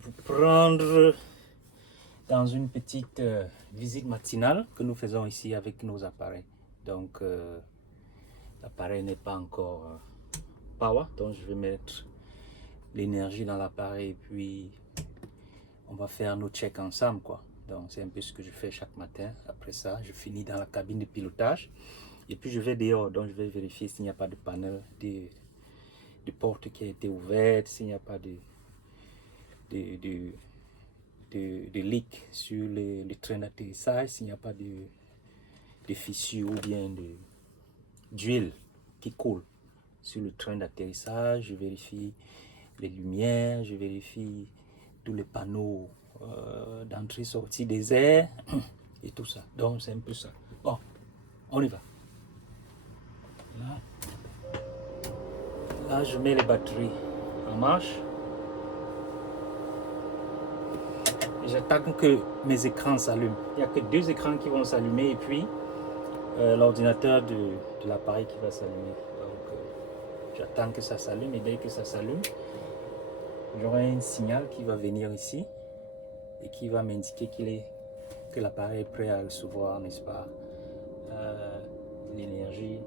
vous prendre dans une petite visite matinale que nous faisons ici avec nos appareils. Donc, l'appareil n'est pas encore power, donc je vais mettre l'énergie dans l'appareil et puis on va faire nos checks ensemble, quoi. Donc, c'est un peu ce que je fais chaque matin. Après ça, je finis dans la cabine de pilotage et puis je vais dehors. Donc, je vais vérifier s'il n'y a pas de panel de porte qui a été ouverte, s'il n'y a pas de leak sur le train d'atterrissage, s'il n'y a pas de fissure ou bien d'huile qui coule sur le train d'atterrissage. Je vérifie les lumières, je vérifie tous les panneaux d'entrée-sortie des airs et tout ça. Donc c'est un peu ça. Bon, on y va. Là je mets les batteries en marche. J'attends que mes écrans s'allument. Il n'y a que 2 écrans qui vont s'allumer et puis l'ordinateur de l'appareil qui va s'allumer. Donc j'attends que ça s'allume et dès que ça s'allume, j'aurai un signal qui va venir ici et qui va m'indiquer que l'appareil est prêt à recevoir, n'est-ce pas, l'énergie,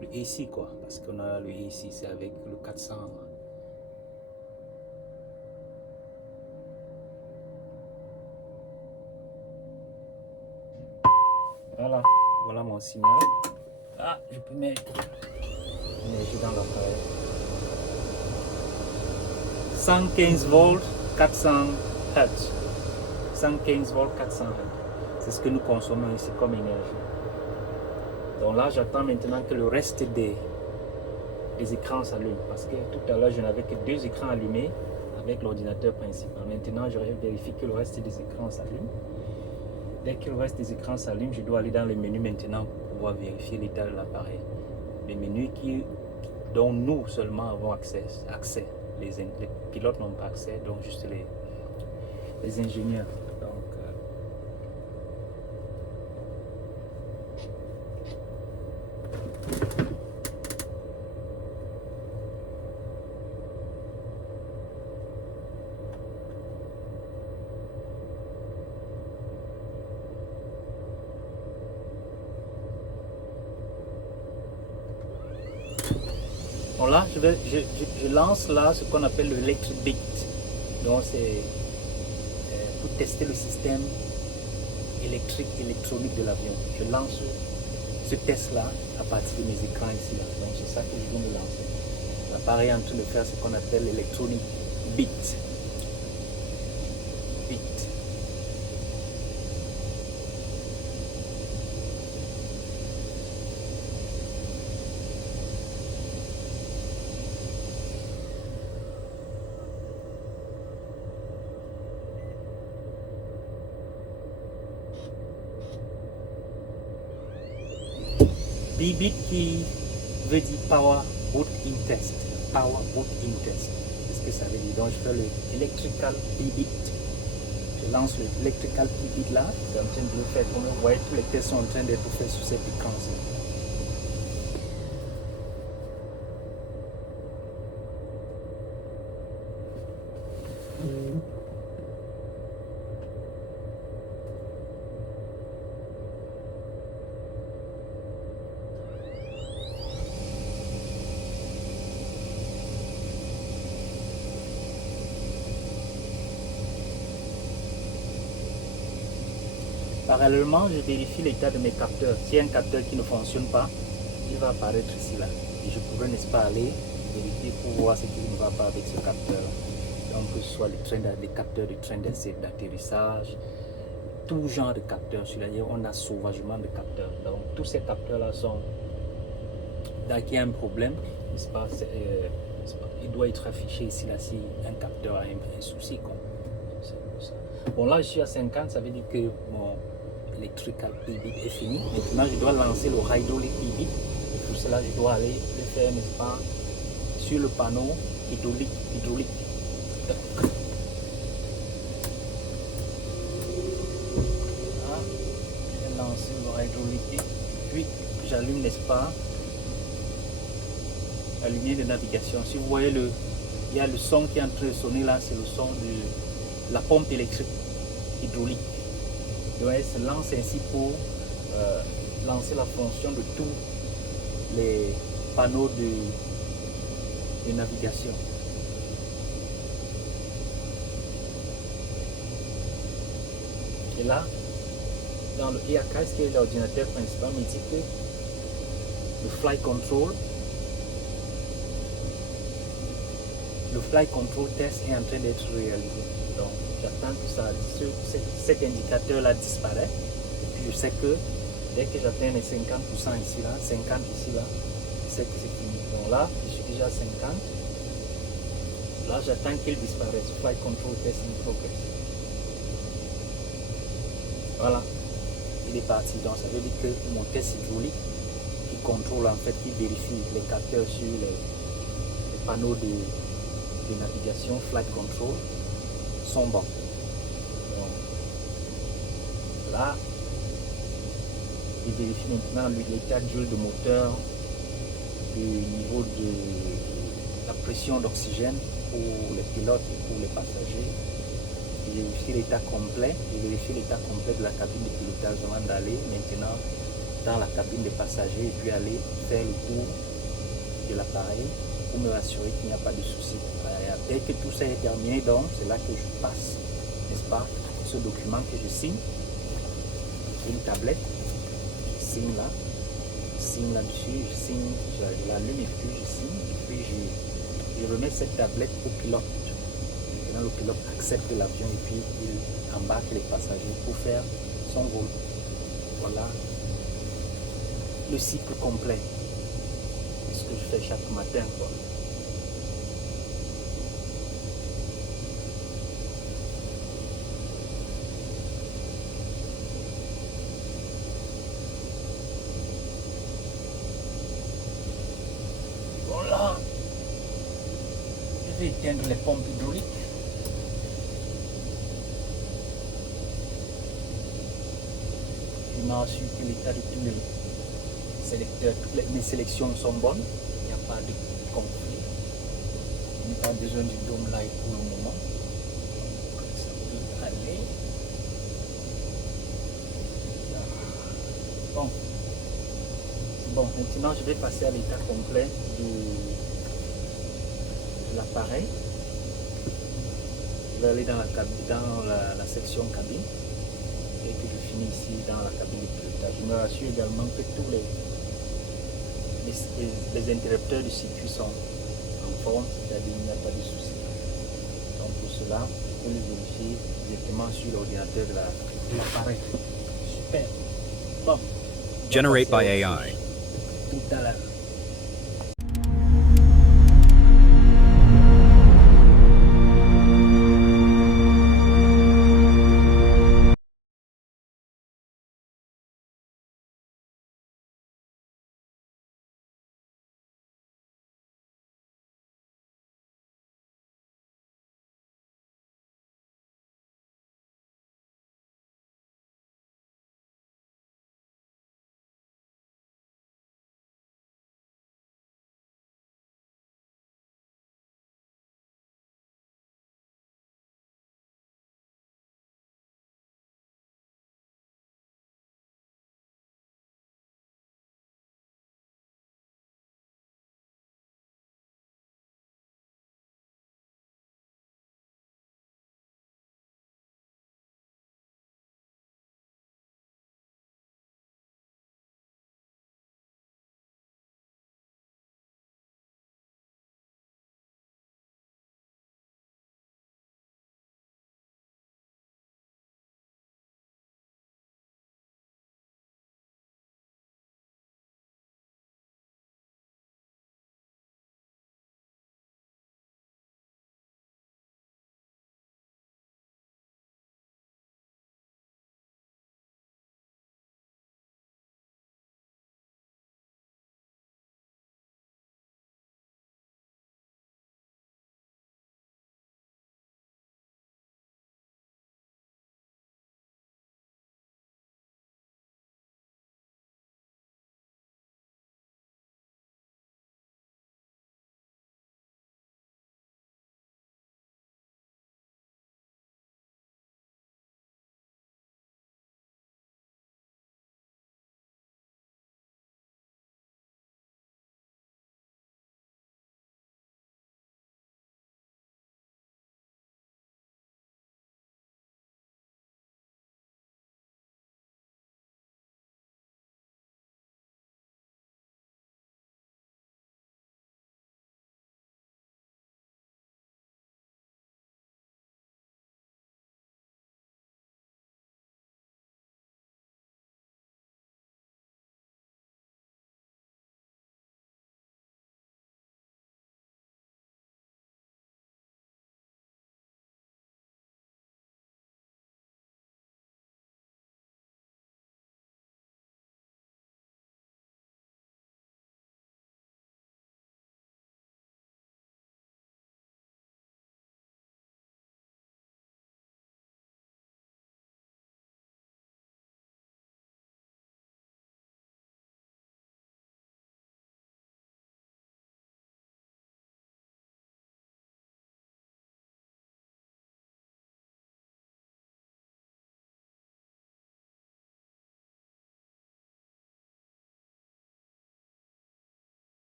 le AC quoi, parce qu'on a le AC, c'est avec le 400. Voilà mon signal. Ah, je peux mettre l'énergie dans l'appareil. 115 volts, 400 Hz. 115 volts, 400 Hz. C'est ce que nous consommons ici comme énergie. Donc là, j'attends maintenant que le reste des écrans s'allument. Parce que tout à l'heure, je n'avais que 2 écrans allumés avec l'ordinateur principal. Maintenant, je vérifie que le reste des écrans s'allument. Dès que le reste des écrans s'allument, je dois aller dans les menus maintenant pour pouvoir vérifier l'état de l'appareil. Les menus dont nous seulement avons accès. Les pilotes n'ont pas accès, donc juste les ingénieurs. Donc, bon là, je lance là ce qu'on appelle le electric bit. Donc c'est pour tester le système électronique de l'avion. Je lance ce test là à partir de mes écrans ici là. Donc c'est ça que je viens de lancer. L'appareil est en train de faire ce qu'on appelle l'électronique bit. BBIT qui veut dire Power Boot In Test. Power Boot In Test. C'est ce que ça veut dire. Donc je fais le Electrical BBIT. Je lance le Electrical BBIT là. C'est en train de le faire. Comme vous voyez, tous les tests sont en train d'être faits sur cet écran-ci. Parallèlement, je vérifie l'état de mes capteurs. S'il y a un capteur qui ne fonctionne pas, il va apparaître ici là. Et je pourrais, n'est-ce pas, aller vérifier pour voir ce qui ne va pas avec ce capteur. Donc, que ce soit les capteurs de train d'atterrissage, tout genre de capteurs. Sur l'ailleurs, on a sauvagement de capteurs. Donc, tous ces capteurs-là sont. Dès qu'il y a un problème, n'est-ce pas, il doit être affiché ici là si un capteur a un souci. Bon, là, je suis à 50, ça veut dire que mon Electrical BBIT est fini. Maintenant, je dois lancer le Hydraulic BBIT. Et pour cela, je dois aller le faire, n'est-ce pas, sur le panneau hydraulique. Voilà, je vais lancer le Hydraulic. Puis, j'allume, n'est-ce pas, la lumière de navigation. Si vous voyez il y a le son qui est en train de sonner là, c'est le son de la pompe électrique hydraulique. Donc elle se lance ainsi pour lancer la fonction de tous les panneaux de navigation. Et là, dans le EACAS, qui est l'ordinateur principal, me dit que le flight control test est en train d'être réalisé. Donc j'attends que cet indicateur là disparaît. Et puis je sais que dès que j'atteins les 50% ici là, 50 ici là, je sais que c'est fini. Donc là, je suis déjà à 50. Là, j'attends qu'il disparaisse. Flight control test in progress. Voilà, il est parti. Donc ça veut dire que mon test hydraulique qui contrôle en fait, qui vérifie les capteurs sur les panneaux de navigation, flight control, sont bons. Donc, là, il vérifie maintenant l'état d'huile de moteur, le niveau de la pression d'oxygène pour les pilotes et pour les passagers. Il vérifie l'état complet, de la cabine de pilotage avant d'aller maintenant dans la cabine des passagers et puis aller faire le tour de l'appareil pour me rassurer qu'il n'y a pas de souci. Dès que tout ça est terminé, donc c'est là que je passe, n'est-ce pas, ce document que je signe, une tablette, je signe là-dessus, je l'allume et puis je signe, et puis je remets cette tablette au pilote. Maintenant le pilote accepte l'avion et puis il embarque les passagers pour faire son vol. Voilà le cycle complet. C'est ce que je fais chaque matin, quoi. Voilà. Je vais éteindre les pompes hydrauliques. Je m'assure que l'état de tous les sélecteurs, mes sélections sont bonnes. Il n'y a pas de conflit. Je n'ai pas besoin du dôme light pour le moment. Donc, ça peut aller. Bon. Bon, maintenant je vais passer à l'état complet de l'appareil. Je vais aller dans la section cabine. Et que je finis ici dans la cabine de pilotage. Je me rassure également que tous les interrupteurs du circuit sont en forme, c'est-à-dire qu'il n'y a pas de souci. Donc pour cela, je peux le vérifier directement sur l'ordinateur de l'appareil. Super. Bon. Generate by AI. Tout à l'heure.